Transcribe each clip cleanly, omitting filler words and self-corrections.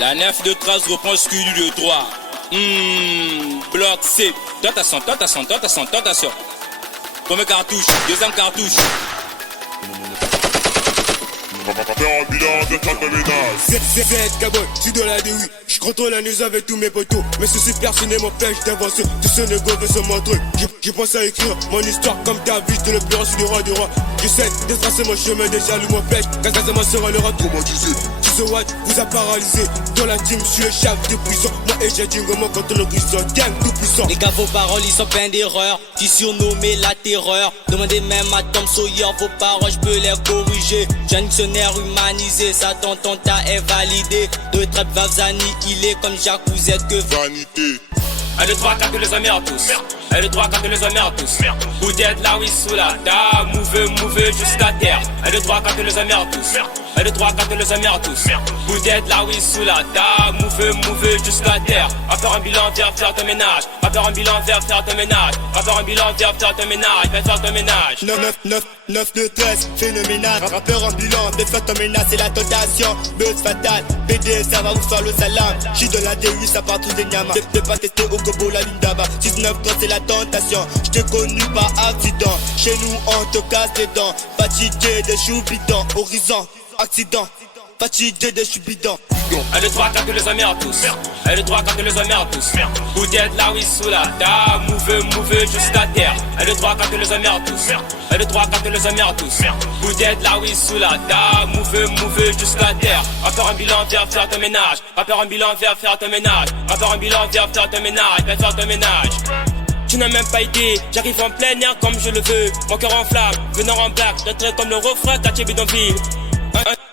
La 9 de 13 reprend ce cul de 3. Bloc C. Tentation. Premier cartouche, deuxième cartouche. Faire un bilan de ta ménage. C'est Cowboy, tu dois la dérouille. Je contrôle la news avec tous mes potos. Mais ceci personnel m'empêche d'avancer. Tout ce négo veut se montrer. J'ai pensé à écrire mon histoire comme David, le plus reçu du roi du roi. J'essaie de tracer mon chemin, des jaloux m'empêchent. Quand sera le rat traumatisé. Tu sais what, vous a paralysé. Dans la team, je suis le chef de prison. Moi et j'ai dit comment contre le prison. Gang tout puissant. Les gars, vos paroles, ils sont pleins d'erreurs. Tu surnommé la terreur. Demandez même à Tom Sawyer vos paroles, je peux les corriger. J'ai un dictionnaire humanisé, ça ton tas est validé. De trap Vavzani, il est comme Jacques, vous êtes que Vanité. 1, 2, 3, 4, les emmerde tous. 1, 2, 3, 4, les emmerde tous. Vous êtes là, oui, sous la da, move jusqu'à terre. 1, 2, 3, 4, les emmerde tous. 1, 2, 3, 4, les emmerde tous. Vous êtes là, oui, sous la da, move jusqu'à terre. À faire un bilan, viens faire ton ménage. À faire un bilan, viens faire ton ménage. À faire un bilan, viens faire ton ménage. Viens faire ton ménage. 9 de 13, phénoménal. Rappeur ambulant, fais faire ton ménage, c'est la tentation. Buzz fatal, BD, ça va vous faire le salam. J'suis de la D8, ça part tous des nyamas. T'es pas testé au gobo, la ligne d'aba. 6-9, toi, c'est la tentation. J't'ai connu par accident. Chez nous, on te casse les dents. Fatigué des choux bidons. Horizon, accident. Fatigué des choux bidons. 1, 2, 3, 4, les emmerde tous. 1, 2, 3, 4, les emmerde tous. Vous êtes là, oui, sous la da, move jusqu'à terre. 1, 2, 3, 4, les emmerde tous. 1, 2, 3, 4, les emmerde tous. Vous êtes là, oui, sous la da, move jusqu'à terre. À faire un bilan, viens faire ton ménage. À faire un bilan, viens faire ton ménage. À faire un bilan, viens faire ton ménage. Viens faire ton ménage. Tu n'as même pas idée, j'arrive en plein air comme je le veux. Mon cœur en flamme, venant en blague, je traite comme le refrain quartier bidonville.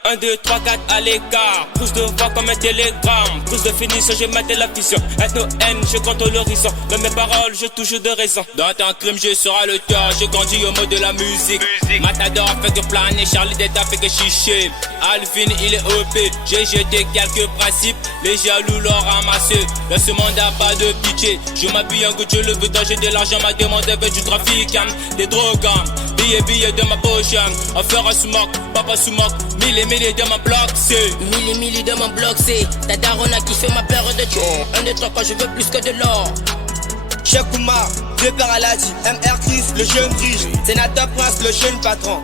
1, 2, 3, 4 à l'écart. Pousse de voix comme un télégramme. Pousse de finition, j'ai maté la vision. S-No-N, je compte l'horizon. Dans mes paroles, je touche de raison. Dans ton crime, je serai le tort. J'ai grandi au mode de la musique. Matador fait que planer, Charlie d'État fait que chicher. Alvin, il est OP. J'ai jeté quelques principes. Les jaloux l'ont ramassé. Dans ce monde, a pas de pitié. Je m'habille en Gucci, le veut j'ai de l'argent. Ma demande veut du trafic, des drogues. Billets de ma poche. On fera smoke, papa smoke. Milliers de mon bloc c'est Milli de mon bloc c'est ta darona qui fait ma paire de tours. 1, 2, 3, quand je veux plus que de l'or. Cheikh Oumar, vieux père Aladi, MR Chris, le jeune riche. Sénateur Prince, le jeune patron.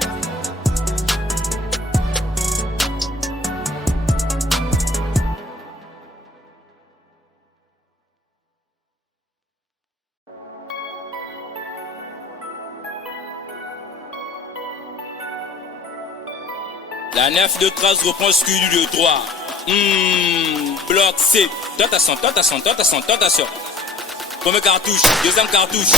La 9 de 13 reprend ce cul de 3. Bloc C. Tentation. Premier cartouche, deuxième cartouche.